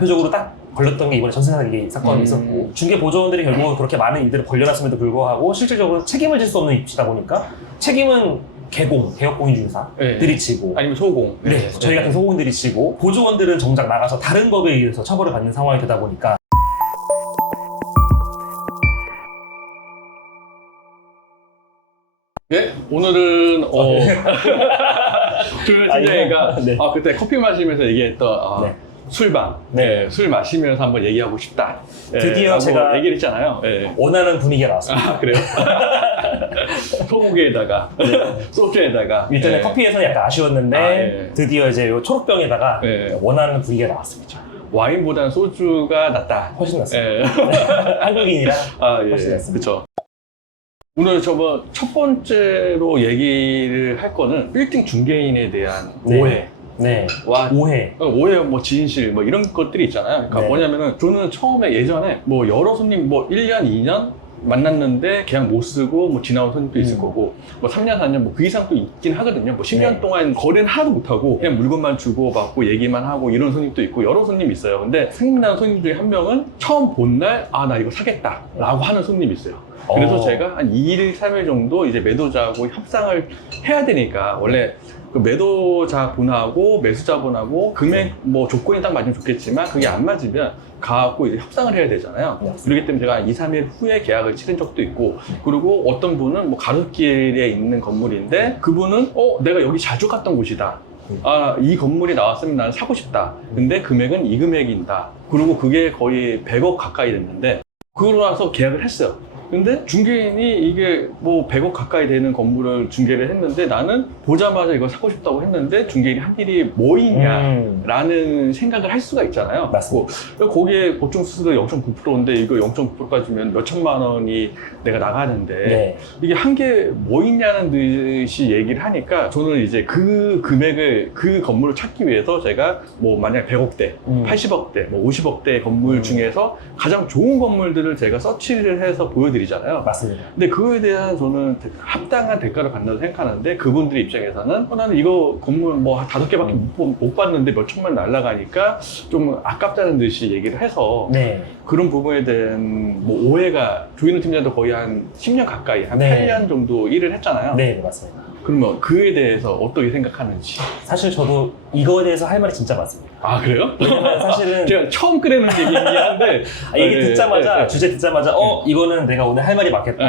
대표적으로 딱 걸렸던 게 이번에 전세 사기 사건이 있었고, 중개보조원들이 결국은 그렇게 많은 일들을 벌려놨음에도 불구하고 실질적으로 책임을 질 수 없는 입지다 보니까 책임은 개업공인중개사들이 지고, 아니면 소공. 네, 저희 같은 소공들이 지고, 보조원들은 정작 나가서 다른 법에 의해서 처벌을 받는 상황이 되다 보니까. 네, 오늘은 조현진이가 네. 그때 커피 마시면서 얘기했던 네. 술방, 네. 술 마시면서 한번 얘기하고 싶다. 드디어 제가 얘기를 했잖아요. 네. 원하는 분위기가 나왔습니다. 아, 그래요? 소고기에다가 소주에다가 일단은 네. 커피에서는 약간 아쉬웠는데 네. 드디어 이제 요 초록병에다가 네. 원하는 분위기가 나왔습니다. 와인보다는 소주가 낫다. 훨씬 낫습니다. 예. 한국인이라 예. 훨씬 낫습니다. 그렇죠. 오늘 저번 첫 번째로 얘기를 할 거는 빌딩 중개인에 대한 네. 오해. 네. 와, 오해. 오해, 뭐, 진실, 뭐, 이런 것들이 있잖아요. 그러니까 네. 뭐냐면은, 저는 처음에 예전에 뭐, 여러 손님, 뭐, 1년, 2년 만났는데 계약 못 쓰고, 뭐, 지나온 손님도 있을 거고, 뭐, 3년, 4년, 뭐, 그 이상도 있긴 하거든요. 뭐, 10년 네. 동안 거래는 하나도 못하고, 그냥 물건만 주고 받고, 얘기만 하고, 이런 손님도 있고, 여러 손님이 있어요. 근데 생각나는 손님 중에 한 명은 처음 본 날, 나 이거 사겠다. 라고 하는 손님이 있어요. 그래서 제가 한 2일, 3일 정도 이제 매도자하고 협상을 해야 되니까, 원래 그 매도자분하고 매수자분하고 금액 뭐 조건이 딱 맞으면 좋겠지만 그게 안 맞으면 가갖고 이제 협상을 해야 되잖아요. 그렇기 때문에 제가 2, 3일 후에 계약을 치른 적도 있고, 그리고 어떤 분은 뭐 가로길에 있는 건물인데 그분은 내가 여기 자주 갔던 곳이다. 이 건물이 나왔으면 나는 사고 싶다. 근데 금액은 이 금액인다. 그리고 그게 거의 100억 가까이 됐는데 그러고 나서 계약을 했어요. 근데 중개인이 이게 뭐 100억 가까이 되는 건물을 중개를 했는데 나는 보자마자 이거 사고 싶다고 했는데 중개인이 한 일이 뭐 있냐라는 생각을 할 수가 있잖아요. 맞습니다. 거기에 보증 수수료 0.9%인데 이거 0.9%까지 주면 몇 천만 원이 내가 나가는데 네. 이게 한 게 뭐 있냐는 듯이 얘기를 하니까 저는 이제 그 금액을 그 건물을 찾기 위해서 제가 뭐 만약 100억대, 80억대, 뭐 50억대 건물 중에서 가장 좋은 건물들을 제가 서치를 해서 보여드리잖아요. 맞습니다. 근데 그거에 대한 저는 합당한 대가를 받는다고 생각하는데 그분들의 입장에서는 나는 이거 건물 뭐 5개밖에 못 봤는데 몇 천만 원 날라가니까 좀 아깝다는 듯이 얘기를 해서 네. 그런 부분에 대한 뭐 오해가 조인호 팀장도 거의 한 10년 가까이 한 네. 8년 정도 일을 했잖아요. 네, 맞습니다. 그러면 그에 대해서 어떻게 생각하는지. 사실 저도 이거에 대해서 할 말이 진짜 많습니다. 아, 그래요? 왜냐면 사실은 제가 처음 꺼내는 얘기긴 한데 얘기 듣자마자 주제 듣자마자 네. 이거는 내가 오늘 할 말이 맞겠다.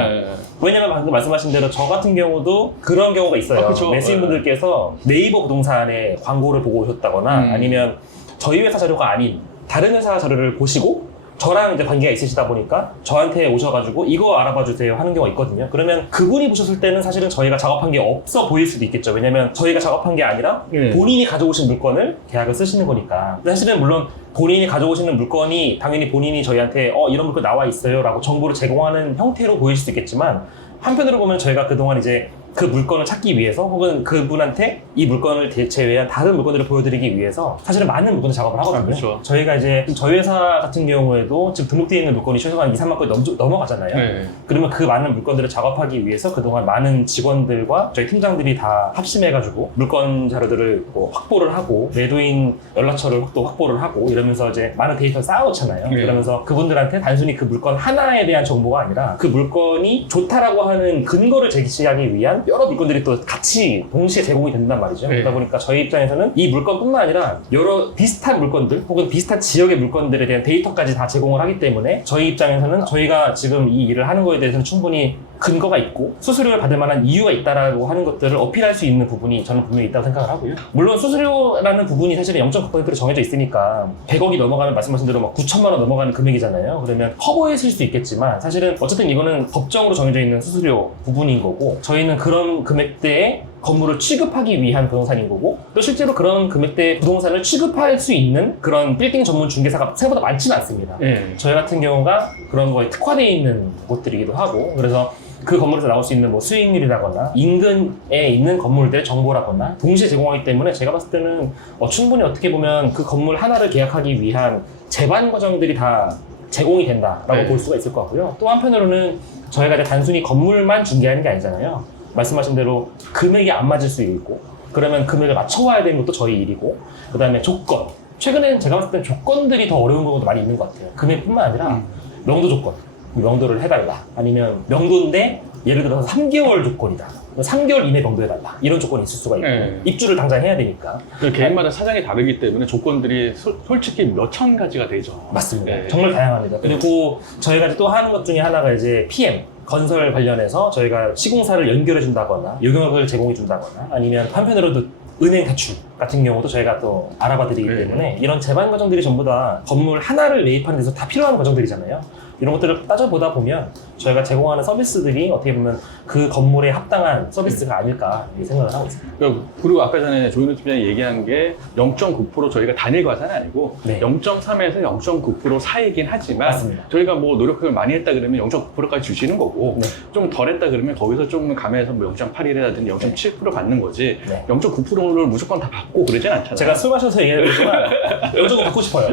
왜냐면 방금 말씀하신 대로 저 같은 경우도 그런 경우가 있어요. 그쵸. 매수인분들께서 네이버 부동산에 광고를 보고 오셨다거나 아니면 저희 회사 자료가 아닌 다른 회사 자료를 보시고 저랑 이제 관계가 있으시다 보니까 저한테 오셔가지고 이거 알아봐 주세요 하는 경우가 있거든요. 그러면 그분이 보셨을 때는 사실은 저희가 작업한 게 없어 보일 수도 있겠죠. 왜냐면 저희가 작업한 게 아니라 본인이 가져오신 물건을 계약을 쓰시는 거니까. 사실은 물론 본인이 가져오시는 물건이 당연히 본인이 저희한테 이런 물건 나와 있어요 라고 정보를 제공하는 형태로 보일 수도 있겠지만, 한편으로 보면 저희가 그동안 이제 그 물건을 찾기 위해서 혹은 그분한테 이 물건을 제외한 다른 물건들을 보여드리기 위해서 사실은 많은 물건을 작업을 하거든요. 그렇죠. 저희가 이제 저희 회사 같은 경우에도 지금 등록되어 있는 물건이 최소한 2, 3만 건이 넘어가잖아요. 네. 그러면 그 많은 물건들을 작업하기 위해서 그동안 많은 직원들과 저희 팀장들이 다 합심해가지고 물건 자료들을 뭐 확보를 하고 매도인 연락처를 또 확보를 하고 이러면서 이제 많은 데이터를 쌓아놓잖아요. 네. 그러면서 그분들한테 단순히 그 물건 하나에 대한 정보가 아니라 그 물건이 좋다라고 하는 근거를 제시하기 위한 여러 물건들이 또 같이 동시에 제공이 된단 말이죠. 네. 그러다 보니까 저희 입장에서는 이 물건뿐만 아니라 여러 비슷한 물건들 혹은 비슷한 지역의 물건들에 대한 데이터까지 다 제공을 하기 때문에 저희 입장에서는 저희가 지금 이 일을 하는 거에 대해서는 충분히 근거가 있고 수수료를 받을 만한 이유가 있다라고 하는 것들을 어필할 수 있는 부분이 저는 분명히 있다고 생각을 하고요. 물론 수수료라는 부분이 사실은 0.9%로 정해져 있으니까 100억이 넘어가면 말씀하신 대로 막 9천만 원 넘어가는 금액이잖아요. 그러면 커 보이실 수 있겠지만 사실은 어쨌든 이거는 법정으로 정해져 있는 수수료 부분인 거고, 저희는 그런 금액대에 건물을 취급하기 위한 부동산인 거고, 또 실제로 그런 금액대의 부동산을 취급할 수 있는 그런 빌딩 전문 중개사가 생각보다 많지는 않습니다. 저희 같은 경우가 그런 거에 특화되어 있는 곳들이기도 하고, 그래서 그 건물에서 나올 수 있는 뭐 수익률이라거나 인근에 있는 건물들의 정보라거나 동시에 제공하기 때문에 제가 봤을 때는 충분히 어떻게 보면 그 건물 하나를 계약하기 위한 제반 과정들이 다 제공이 된다라고 볼 수가 있을 것 같고요. 또 한편으로는 저희가 이제 단순히 건물만 중개하는 게 아니잖아요. 말씀하신 대로 금액이 안 맞을 수 있고, 그러면 금액을 맞춰와야 되는 것도 저희 일이고, 그 다음에 조건, 최근에는 제가 봤을 때 조건들이 더 어려운 경우도 많이 있는 것 같아요. 금액뿐만 아니라 명도 조건, 명도를 해달라. 아니면 명도인데 예를 들어서 3개월 조건이다. 3개월 이내 명도해달라. 이런 조건이 있을 수가 있고 입주를 당장 해야 되니까. 개인마다 사정이 다르기 때문에 조건들이 솔직히 몇천 가지가 되죠. 맞습니다. 정말 다양합니다. 그리고 저희가 이제 또 하는 것 중에 하나가 이제 PM, 건설 관련해서 저희가 시공사를 연결해 준다거나 요금을 제공해 준다거나 아니면 한편으로도 은행 대출 같은 경우도 저희가 또 알아봐 드리기 때문에 이런 제반 과정들이 전부 다 건물 하나를 매입하는 데서 다 필요한 과정들이잖아요. 이런 것들을 따져보다 보면 저희가 제공하는 서비스들이 어떻게 보면 그 건물에 합당한 서비스가 아닐까 생각을 하고 있습니다. 그리고 아까 전에 조윤우 팀장이 얘기한 게 0.9% 저희가 단일 과세는 아니고 0.3에서 0.9% 사이긴 하지만 맞습니다. 저희가 뭐 노력을 많이 했다 그러면 0.9%까지 주시는 거고 좀 덜 했다 그러면 거기서 조금 감해서 뭐 0.81이라든지 0.7% 받는 거지 0.9%를 무조건 다 받고 그러진 않잖아요. 제가 술 마셔서 얘기하지만 0.9 받고 싶어요.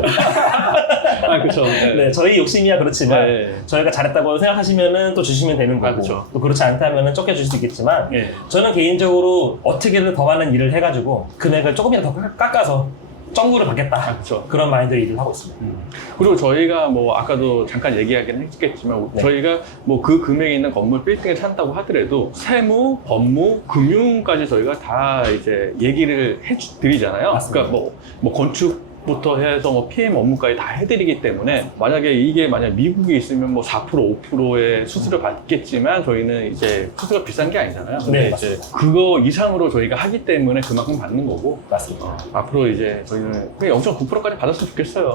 아, 그렇죠. 네, 저희 욕심이야 그렇지만 저희가 잘했다고 생각하시면은 또 주시면 되는 거고 또 그렇지 않다면은 적게 주실 수 있겠지만 저는 개인적으로 어떻게든 더 많은 일을 해가지고 금액을 조금이라도 더 깎아서 정부를 받겠다. 그런 마인드로 일을 하고 있습니다. 그리고 저희가 뭐 아까도 잠깐 얘기하긴 했겠지만 저희가 뭐 그 금액에 있는 건물 빌딩을 산다고 하더라도 세무, 법무, 금융까지 저희가 다 이제 얘기를 드리잖아요. 맞습니다. 그러니까 뭐 건축 부터 해서 뭐 PM 업무까지 다 해드리기 때문에 만약에 이게 만약 미국에 있으면 뭐 4%, 5%의 수수료 받겠지만 저희는 이제 수수료가 비싼 게 아니잖아요. 근데 이제 그거 이상으로 저희가 하기 때문에 그만큼 받는 거고. 맞습니다. 앞으로 이제 저희는 0.9%까지 받았으면 좋겠어요.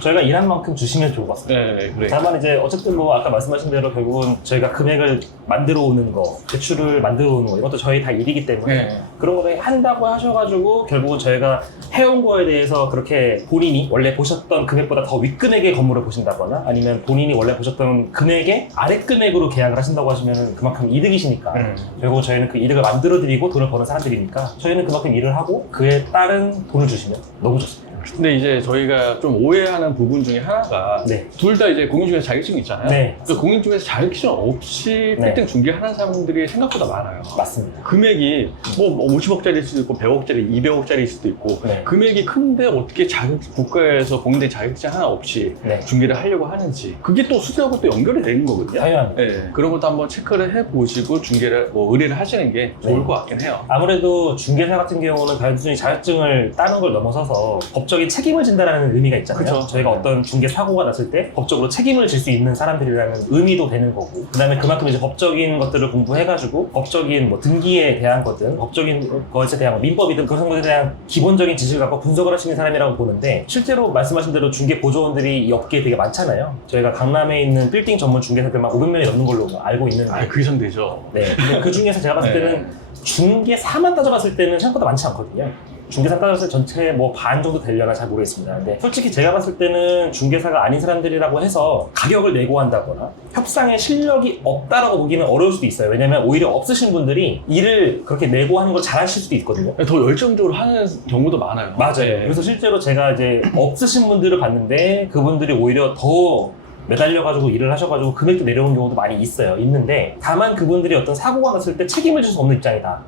저희가 일한 만큼 주시면 좋을 것 같습니다. 네, 그래. 다만 이제 어쨌든 뭐 아까 말씀하신 대로 결국은 저희가 금액을 만들어 오는 거, 대출을 만들어 오는 거 이것도 저희 다 일이기 때문에 그런 거를 한다고 하셔가지고 결국은 저희가 해온 거에 대해서 그렇게 본인이 원래 보셨던 금액보다 더 윗금액의 건물을 보신다거나 아니면 본인이 원래 보셨던 금액의 아랫금액으로 계약을 하신다고 하시면 그만큼 이득이시니까 결국 저희는 그 이득을 만들어드리고 돈을 버는 사람들이니까 저희는 그만큼 일을 하고 그에 따른 돈을 주시면 너무 좋습니다. 근데 이제 저희가 좀 오해하는 부분 중에 하나가 둘 다 이제 공인중개사 자격증이 있잖아요. 공인중개사 자격증 없이 빌딩 중개하는 사람들이 생각보다 많아요. 맞습니다. 금액이 뭐 50억짜리일 수도 있고 100억짜리, 200억짜리일 수도 있고 금액이 큰데 어떻게 국가에서 공인된 자격증 하나 없이 중개를 하려고 하는지 그게 또 수수하고 또 연결이 되는 거거든요. 당연합니다. 그런 것도 한번 체크를 해보시고 중개를 의뢰를 하시는 게 좋을 것 같긴 해요. 아무래도 중개사 같은 경우는 단순히 자격증을 따는 걸 넘어서서 법적인 책임을 진다는 의미가 있잖아요. 저희가 어떤 중개 사고가 났을 때 법적으로 책임을 질 수 있는 사람들이라는 의미도 되는 거고 그다음에 그만큼 이제 법적인 것들을 공부해가지고 법적인 뭐 등기에 대한 거든 법적인 것에 대한 민법이든 그런 것에 대한 기본적인 지식을 갖고 분석을 하시는 사람이라고 보는데 실제로 말씀하신 대로 중개 보조원들이 이 업계에 되게 많잖아요. 저희가 강남에 있는 빌딩 전문 중개사들만 500명이 넘는 걸로 알고 있는데 그 이상 되죠. 근데 그 중에서 제가 봤을 때는 중개사만 따져봤을 때는 생각보다 많지 않거든요. 중개사 따졌을 때 전체 뭐 반 정도 되려나 잘 모르겠습니다. 근데 솔직히 제가 봤을 때는 중개사가 아닌 사람들이라고 해서 가격을 내고 한다거나 협상에 실력이 없다라고 보기는 어려울 수도 있어요. 왜냐면 오히려 없으신 분들이 일을 그렇게 내고 하는 걸 잘하실 수도 있거든요. 더 열정적으로 하는 경우도 많아요. 맞아요. 그래서 실제로 제가 이제 없으신 분들을 봤는데 그분들이 오히려 더 매달려가지고 일을 하셔가지고 금액도 내려온 경우도 많이 있는데 다만 그분들이 어떤 사고가 났을 때 책임을 질 수 없는 입장이다.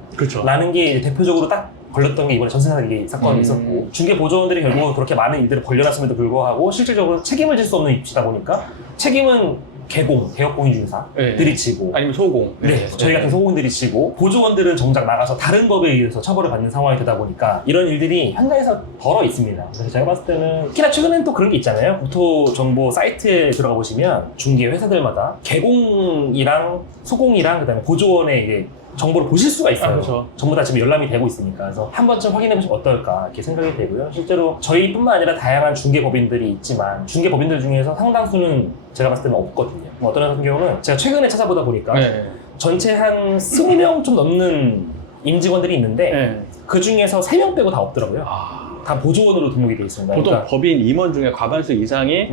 라는 게 이제 대표적으로 딱 걸렸던 게 이번에 전세 사기 사건이 있었고 중개 보조원들이 결국은 그렇게 많은 일들을 벌려놨음에도 불구하고 실질적으로 책임을 질 수 없는 입지다 보니까 책임은 개업공인중개사들이 지고 아니면 소공 저희 같은 소공인들이 지고 보조원들은 정작 나가서 다른 법에 의해서 처벌을 받는 상황이 되다 보니까 이런 일들이 현장에서 덜어 있습니다. 그래서 제가 봤을 때는 특히나 최근엔 또 그런 게 있잖아요. 국토정보 사이트에 들어가 보시면 중개 회사들마다 개공이랑 소공이랑 그다음에 보조원의 이게 정보를 보실 수가 있어요. 전부 다 지금 열람이 되고 있으니까. 그래서 한 번쯤 확인해 보시면 어떨까 이렇게 생각이 되고요. 실제로 저희뿐만 아니라 다양한 중개법인들이 있지만 중개법인들 중에서 상당수는 제가 봤을 때는 없거든요. 어떤 같은 경우는 제가 최근에 찾아보다 보니까 전체 한 20명 좀 넘는 임직원들이 있는데 그 중에서 3명 빼고 다 없더라고요. 다 보조원으로 등록이 돼 있습니다. 보통 그러니까 법인 임원 중에 과반수 이상이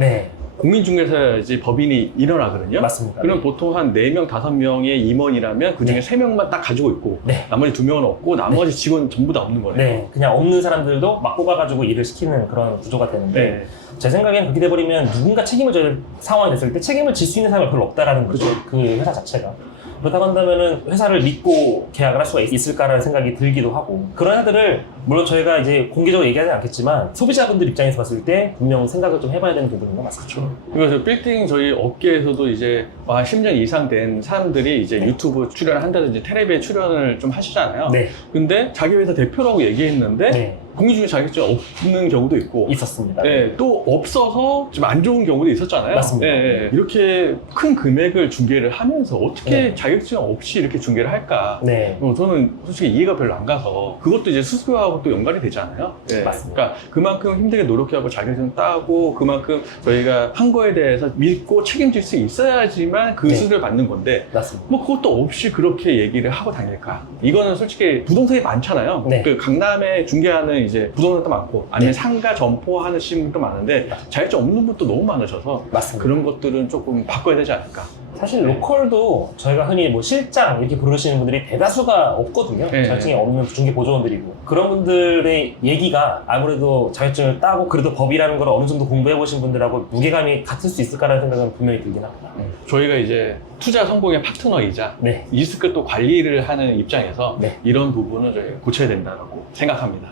공인중개사야지 법인이 일어나거든요. 맞습니다. 그럼 보통 한 4명, 5명의 임원이라면 그 중에 3명만 딱 가지고 있고 나머지 2명은 없고 나머지 직원 전부 다 없는 거네요. 그냥 없는 사람들도 막 뽑아가지고 일을 시키는 그런 구조가 되는데 제 생각엔 그렇게 돼버리면 누군가 책임을 져야 상황이 됐을 때 책임을 질 수 있는 사람이 별로 없다라는 거죠. 그 회사 자체가. 그렇다고 한다면은 회사를 믿고 계약을 할 수가 있을까라는 생각이 들기도 하고, 그런 회사들을 물론 저희가 이제 공개적으로 얘기하지 않겠지만 소비자분들 입장에서 봤을 때 분명 생각을 좀 해봐야 되는 부분인 건 맞죠. 그래서 빌딩 저희 업계에서도 이제 한 10년 이상 된 사람들이 이제 유튜브 출연을 한다든지 텔레비에 출연을 좀 하시잖아요. 네. 근데 자기 회사 대표라고 얘기했는데 네. 공익중개 자격증 없는 경우도 있고, 있었습니다. 네, 또 없어서 좀 안 좋은 경우도 있었잖아요. 맞습니다. 네, 네. 이렇게 큰 금액을 중개를 하면서 어떻게 네. 자격증 없이 이렇게 중개를 할까? 네. 저는 솔직히 이해가 별로 안 가서, 그것도 이제 수수료하고 또 연관이 되잖아요. 네. 맞습니다. 그러니까 그만큼 힘들게 노력하고 자격증 따고 그만큼 저희가 한 거에 대해서 믿고 책임질 수 있어야지만 그 네. 수수료를 받는 건데, 맞습니다. 뭐 그것도 없이 그렇게 얘기를 하고 다닐까? 이거는 솔직히 부동산이 많잖아요. 네. 그 강남에 중개하는 이제 부동산도 많고 아니면 네. 상가 점포하는 분도 많은데 자격증 없는 분도 너무 많으셔서 맞습니다. 그런 것들은 조금 바꿔야 되지 않을까? 사실 로컬도 저희가 흔히 뭐 실장 이렇게 부르시는 분들이 대다수가 없거든요. 네. 자격증이 없는 중개 보조원들이고, 그런 분들의 얘기가 아무래도 자격증을 따고 그래도 법이라는 걸 어느 정도 공부해 보신 분들하고 무게감이 같을 수 있을까라는 생각은 분명히 들긴 합니다. 저희가 이제 투자 성공의 파트너이자 네. 리스크 또 관리를 하는 입장에서 네. 이런 부분을 저희 고쳐야 된다고 생각합니다.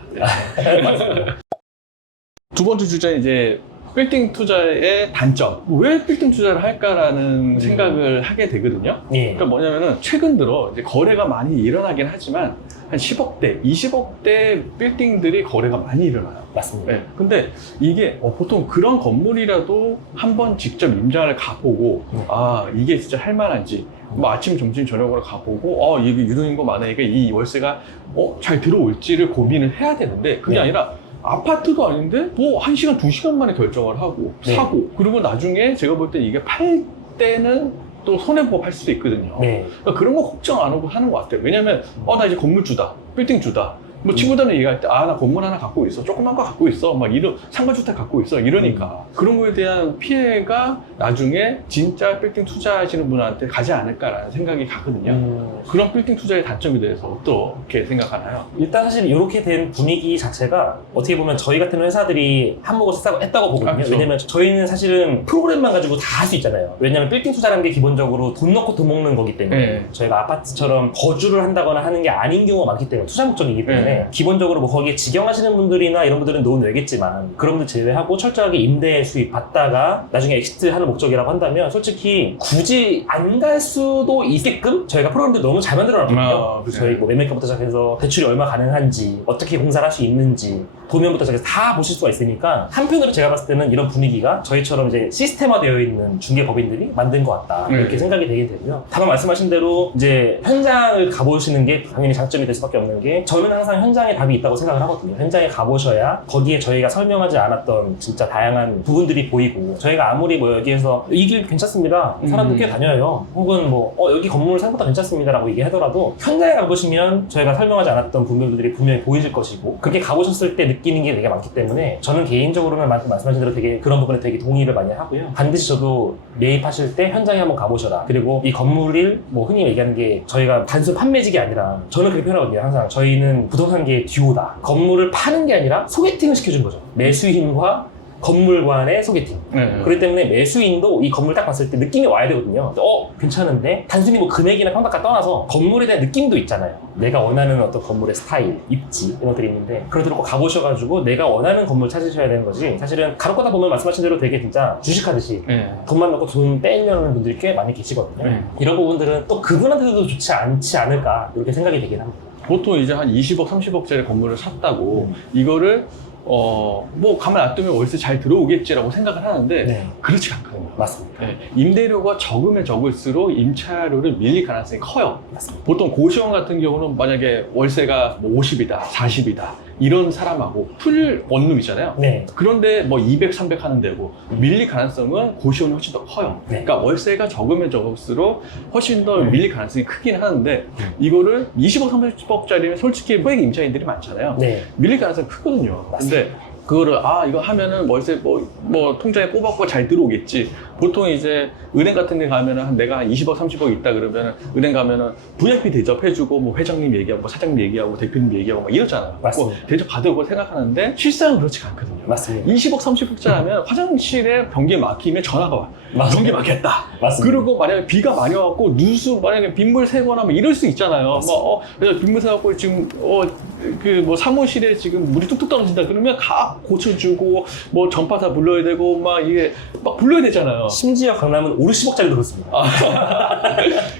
맞습니다. 두 번째 주제는 이제 빌딩 투자의 단점. 왜 빌딩 투자를 할까라는 생각을 하게 되거든요. 예. 그러니까 뭐냐면은 최근 들어 이제 거래가 많이 일어나긴 하지만 한 10억대, 20억대 빌딩들이 거래가 많이 일어나요. 맞습니다. 네. 근데 이게 보통 그런 건물이라도 한번 직접 임장을 가보고 아 이게 진짜 할 만한지 뭐 아침, 점심, 저녁으로 가보고 이게 유동인구 많으니까 이 월세가 잘 들어올지를 고민을 해야 되는데 그게 네. 아니라 아파트도 아닌데 뭐 1시간, 2시간 만에 결정을 하고 네. 사고 그리고 나중에 제가 볼 때 이게 팔 때는 또 손해보고 팔 수도 있거든요. 네. 그러니까 그런 거 걱정 안 하고 하는 것 같아요. 왜냐면 나 이제 건물 주다, 빌딩 주다. 뭐 친구들은 얘기할 때 나 건물 하나 갖고 있어, 조그만 거 갖고 있어, 막 이런 상가주택 갖고 있어 이러니까 그런 거에 대한 피해가 나중에 진짜 빌딩 투자하시는 분한테 가지 않을까라는 생각이 가거든요. 그런 빌딩 투자의 단점에 대해서 어떻게 생각하나요? 일단 사실 이렇게 된 분위기 자체가 어떻게 보면 저희 같은 회사들이 한몫을 했다고 보거든요. 그렇죠. 왜냐면 저희는 사실은 프로그램만 가지고 다 할 수 있잖아요. 왜냐면 빌딩 투자라는 게 기본적으로 돈 넣고 돈 먹는 거기 때문에 네. 저희가 아파트처럼 거주를 한다거나 하는 게 아닌 경우가 많기 때문에 투자 목적이기 때문에 기본적으로 뭐 거기에 직영하시는 분들이나 이런 분들은 노는 내겠지만 그런 분들 제외하고 철저하게 임대 수입 받다가 나중에 엑시트 하는 목적이라고 한다면 솔직히 굳이 안 갈 수도 있게끔 저희가 프로그램들 너무 잘 만들어 놨거든요. 그렇죠. 저희 뭐 매매가부터 시작해서 대출이 얼마 가능한지 어떻게 공사를 할 수 있는지 도면부터 시작해서 다 보실 수가 있으니까 한편으로 제가 봤을 때는 이런 분위기가 저희처럼 이제 시스템화되어 있는 중개법인들이 만든 것 같다 이렇게 생각이 되긴 되고요. 다만 말씀하신 대로 이제 현장을 가보시는 게 당연히 장점이 될 수밖에 없는 게 저는 항상 현장에 답이 있다고 생각을 하거든요. 현장에 가보셔야 거기에 저희가 설명하지 않았던 진짜 다양한 부분들이 보이고 저희가 아무리 뭐 여기에서 이 길 괜찮습니다. 사람들 꽤 다녀요. 혹은 뭐 여기 건물 생각보다 괜찮습니다라고 얘기하더라도 현장에 가보시면 저희가 설명하지 않았던 부분들이 분명히 보이실 것이고 그렇게 가보셨을 때 느끼는 게 되게 많기 때문에 저는 개인적으로는 말씀하신 대로 되게 그런 부분에 되게 동의를 많이 하고요. 반드시 저도 매입하실 때 현장에 한번 가보셔라. 그리고 이 건물을 뭐 흔히 얘기하는 게 저희가 단순 판매직이 아니라 저는 그렇게 표현하거든요. 항상 저희는 부동산계의 듀오다. 건물을 파는 게 아니라 소개팅을 시켜준 거죠. 매수인과 건물관의 소개팅. 그렇기 때문에 매수인도 이 건물 딱 봤을 때 느낌이 와야 되거든요. 괜찮은데? 단순히 뭐 금액이나 평가가 떠나서 건물에 대한 느낌도 있잖아요. 내가 원하는 어떤 건물의 스타일, 입지 이런 것들이 있는데 그런 데로 꼭 가보셔가지고 내가 원하는 건물 찾으셔야 되는 거지. 사실은 간혹 가다 보면 말씀하신 대로 되게 진짜 주식하듯이 돈만 넣고 돈 빼려는 분들이 꽤 많이 계시거든요. 이런 부분들은 또 그분한테도 좋지 않지 않을까 이렇게 생각이 되긴 합니다. 보통 이제 한 20억, 30억짜리 건물을 샀다고 이거를 뭐 가만 놔두면 월세 잘 들어오겠지라고 생각을 하는데 그렇지 않거든요. 맞습니다. 임대료가 적으면 적을수록 임차료를 밀릴 가능성이 커요. 맞습니다. 보통 고시원 같은 경우는 만약에 월세가 뭐 50이다, 40이다 이런 사람하고 풀 원룸이잖아요. 그런데 뭐 200, 300 하는 데고 밀릴 가능성은 고시원이 훨씬 더 커요. 그러니까 월세가 적으면 적을수록 훨씬 더 밀릴 가능성이 크긴 하는데 이거를 20억, 30억짜리면 솔직히 소액 임차인들이 많잖아요. 밀릴 가능성이 크거든요. 근데 그거를 이거 하면은 월세 뭐 통장에 뽑았고 잘 들어오겠지 보통 이제 은행 같은 데 가면은 내가 한 20억, 30억 있다 그러면은 은행 가면은 VIP 대접해주고 뭐 회장님 얘기하고 뭐 사장님 얘기하고 대표님 얘기하고 막 이러잖아요. 맞습니다. 뭐 대접 받으고 생각하는데 실상은 그렇지가 않거든요. 맞습니다. 20억, 30억짜리 하면 화장실에 변기 막히면 전화가 와. 맞습니다. 변기 막혔다. 맞습니다. 그리고 만약에 비가 많이 와갖고 누수 만약에 빗물 새거나 뭐 이럴 수 있잖아요. 그래서 빗물 새갖고 지금 그 뭐 사무실에 지금 물이 뚝뚝 떨어진다 그러면 가 고쳐주고 뭐 전파사 불러야 되고 막 이게 막 불러야 되잖아요. 심지어 강남은 5, 60억짜리도 그렇습니다.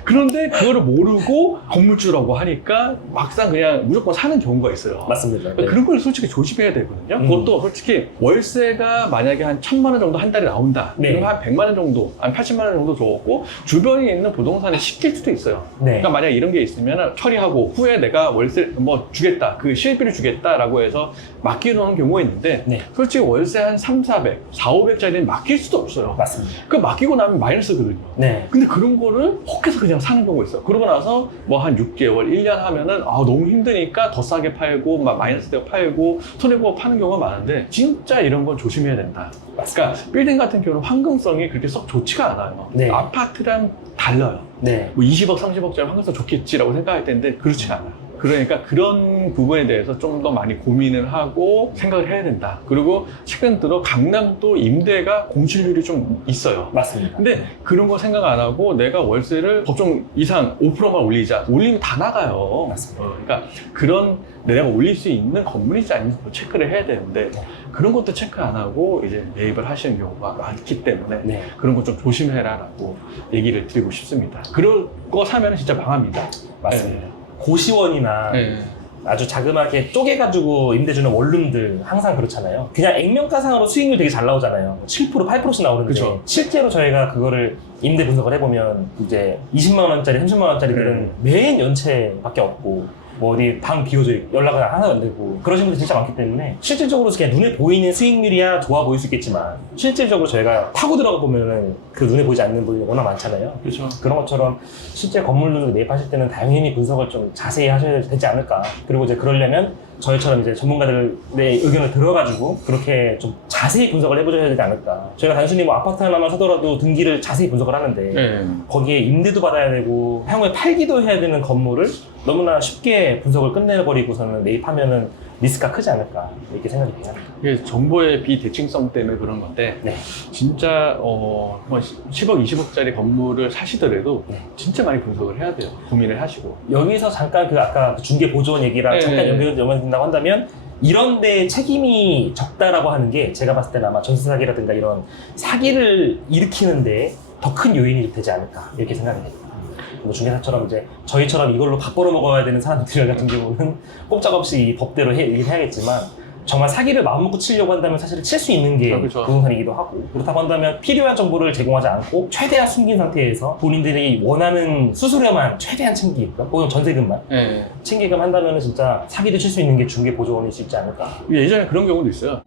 그런데 그거를 모르고 건물주라고 하니까 막상 그냥 무조건 사는 경우가 있어요. 맞습니다. 그러니까 그런 걸 솔직히 조심해야 되거든요. 그것도 솔직히 월세가 만약에 한 1,000만 원 정도 한 달에 나온다. 네. 그러면 한 100만 원 정도, 한 80만 원 정도 줬고 주변에 있는 부동산에 시킬 수도 있어요. 네. 그러니까 만약 이런 게 있으면 처리하고 후에 내가 월세 뭐 주겠다, 그 실비를 주겠다라고 해서 맡기는 경우가 있는데 네. 솔직히 월세 한 3, 400, 4, 500짜리는 맡길 수도 없어요. 맞습니다. 그 맡기고 나면 마이너스거든요. 네. 근데 그런 거를 혹해서 그냥 사는 경우가 있어요. 그러고 나서 뭐 한 6개월, 1년 하면은 너무 힘드니까 더 싸게 팔고 막 마이너스 되고 팔고 손해보고 파는 경우가 많은데 진짜 이런 건 조심해야 된다. 그러니까 빌딩 같은 경우는 황금성이 그렇게 썩 좋지가 않아요. 네. 아파트랑 달라요. 네. 뭐 20억, 30억짜리 황금성 좋겠지라고 생각할 텐데 그렇지 않아요. 그러니까 그런 부분에 대해서 좀 더 많이 고민을 하고 생각을 해야 된다. 그리고 최근 들어 강남도 임대가 공실률이 좀 있어요. 맞습니다. 근데 그런 거 생각 안 하고 내가 월세를 법정 이상 5%만 올리자. 올리면 다 나가요. 맞습니다. 그러니까 그런 내가 올릴 수 있는 건물인지 아닌지 체크를 해야 되는데 그런 것도 체크 안 하고 이제 매입을 하시는 경우가 많기 때문에 네. 그런 거 좀 조심해라라고 얘기를 드리고 싶습니다. 그런 거 사면 진짜 망합니다. 맞습니다. 고시원이나 네. 아주 자그맣게 쪼개가지고 임대 주는 원룸들 항상 그렇잖아요. 그냥 액면가상으로 수익률 되게 잘 나오잖아요. 7%, 8%씩 나오는데 그쵸. 실제로 저희가 그거를 임대 분석을 해보면 이제 20만 원짜리, 30만 원짜리들은 맨 연체밖에 없고 뭐 어디 방 비워져 있고 연락은 하나도 안 되고 그러신 분들이 진짜 많기 때문에 실질적으로 그냥 눈에 보이는 수익률이야 좋아 보일 수 있겠지만 실질적으로 저희가 타고 들어가 보면은 그 눈에 보이지 않는 부분이 워낙 많잖아요. 그렇죠. 그런 것처럼 실제 건물로 매입하실 때는 당연히 분석을 좀 자세히 하셔야 되지 않을까. 그리고 이제 그러려면 저희처럼 이제 전문가들의 의견을 들어가지고 그렇게 좀 자세히 분석을 해보셔야 되지 않을까. 저희가 단순히 뭐 아파트 하나만 사더라도 등기를 자세히 분석을 하는데 네. 거기에 임대도 받아야 되고 향후에 팔기도 해야 되는 건물을 너무나 쉽게 분석을 끝내버리고서는 매입하면은 리스크가 크지 않을까 이렇게 생각이 됩니다. 이게 정보의 비대칭성 때문에 그런 건데 네. 진짜 뭐 10억, 20억짜리 건물을 사시더라도 네. 진짜 많이 분석을 해야 돼요. 고민을 하시고. 여기서 잠깐 그 아까 그 중개 보조원 얘기랑 네, 잠깐 네. 연결된다고 한다면 이런 데 책임이 적다라고 하는 게 제가 봤을 때는 아마 전세 사기라든가 이런 사기를 일으키는데 더 큰 요인이 되지 않을까 이렇게 생각이 됩니다. 뭐 중개사처럼 이제 저희처럼 이걸로 밥 벌어 먹어야 되는 사람들 같은 경우는 꼼짝없이 이 법대로 얘기를 해야겠지만 정말 사기를 마음먹고 치려고 한다면 사실 칠 수 있는 게 그렇죠. 부동산이기도 하고 그렇다고 한다면 필요한 정보를 제공하지 않고 최대한 숨긴 상태에서 본인들이 원하는 수수료만 최대한 챙기게끔 혹은 전세금만 네. 챙기게끔 한다면 진짜 사기도 칠 수 있는 게 중개 보조원일 수 있지 않을까. 예전에 그런 경우도 있어요.